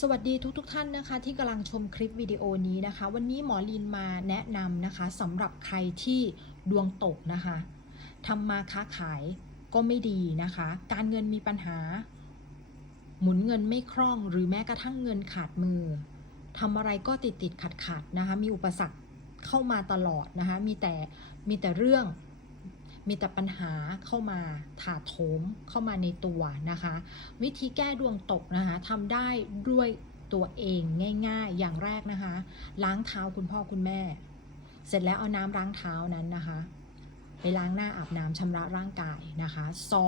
สวัสดีทุกๆทท่านนะคะที่กำลังชมคลิปวิดีโอนี้นะคะ วันนี้หมอลินมาแนะนำนะคะสำหรับใครที่ดวงตกนะคะทำมาค้าขายก็ไม่ดีนะคะ การเงินมีปัญหา หมุนเงินไม่คล่อง หรือแม้กระทั่งเงินขาดมือทำอะไรก็ติดติดขัดขัดนะคะ มีอุปสรรคเข้ามาตลอดนะคะ มีแต่มีแต่เรื่อง มีแต่ปัญหาเข้ามาถาโถมเข้ามาในตัวนะคะ วิธีแก้ดวงตกนะคะทำได้ด้วยตัวเองง่าย ๆ อย่างแรกนะคะ ล้างเท้าคุณพ่อคุณแม่ เสร็จแล้วเอาน้ำล้างเท้านั้นนะคะ ไปล้างหน้าอาบน้ำชำระร่างกายนะคะ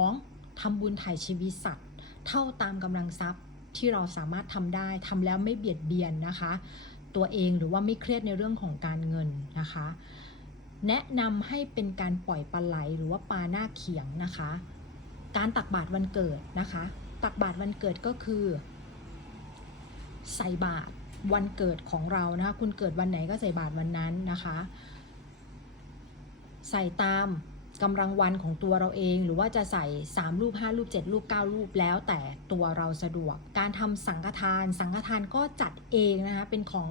2. ทำบุญถ่ายชีวิตสัตว์เท่าตามกำลังทรัพย์ที่เราสามารถทำได้ทำแล้วไม่เบียดเบียนนะคะ ตัวเองหรือว่าไม่เครียดในเรื่องของการเงินนะคะ แนะนำให้เป็นการปล่อยปลาไหลหรือว่าปลาหน้าเขียงนะคะ การตักบาตรวันเกิดนะคะ ตักบาตรวันเกิดก็คือ ใส่บาตรวันเกิดของเรานะคะ คุณเกิดวันไหนก็ใส่บาตรวันนั้นนะคะ ใส่ตาม กำลังวันของตัวเราเอง หรือว่าจะใส่ 3 รูป 5 รูป 7 รูป 9 รูปแล้วแต่ตัวเราสะดวก การทำสังฆทาน สังฆทานก็จัดเองนะคะ เป็นของ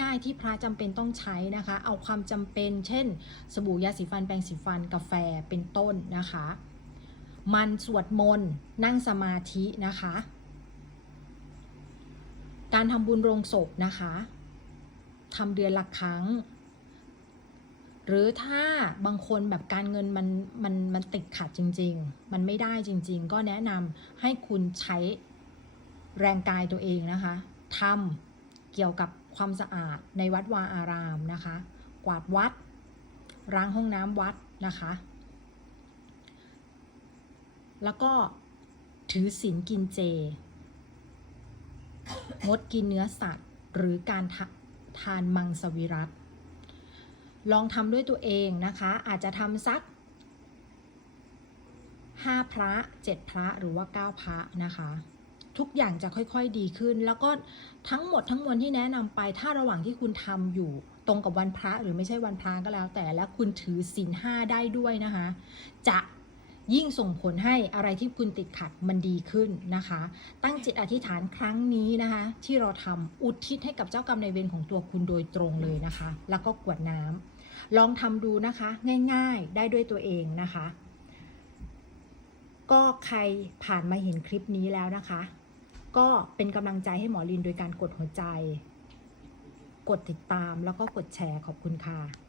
ง่ายๆที่พระจำเป็นต้องใช้นะคะ เอาความจำเป็น เช่น สบู่ยาสีฟันแปรงสีฟันกาแฟเป็นต้นนะคะ มันสวดมนต์นั่งสมาธินะคะ การทำบุญโรงศพนะคะทำเดือนละครั้ง หรือถ้าบางคนแบบการเงินมันมันมันติดขัดจริง ๆ มันไม่ได้จริง ๆ ก็แนะนำให้คุณใช้แรงกายตัวเองนะคะทำเกี่ยวกับความสะอาดในวัดวาอารามนะคะ กวาดวัดล้างห้องน้ำวัดนะคะ แล้วก็ถือศีลกินเจ งดกินเนื้อสัตว์ หรือการทะทานมังสวิรัต ลองทำด้วยตัวเองนะคะ อาจจะทำสัก 5 พระ 7 พระหรือว่า 9 พระนะคะ ทุกอย่างจะค่อยๆดีขึ้น แล้วก็ทั้งหมดทั้งมวลที่แนะนำไปถ้าระหว่างที่คุณทำอยู่ตรงกับวันพระหรือไม่ใช่วันพระก็แล้ว แต่และคุณถือศีลห้าได้ด้วยนะคะ จะยิ่งส่งผลให้อะไรที่คุณติดขัดมันดีขึ้นนะคะ ตั้งจิตอธิษฐานครั้งนี้นะคะ ที่เราทำอุทิศให้กับเจ้ากรรมนายเวรของตัวคุณโดยตรงเลยนะคะ แล้วก็กวดน้ำ ลองทำดูนะคะ ง่ายๆได้ด้วยตัวเองนะคะ ก็ใครผ่านมาเห็นคลิปนี้แล้วนะคะ ก็เป็นกำลังใจให้หมอลินโดยการกดหัวใจ กดติดตามแล้วก็กดแชร์ขอบคุณค่ะ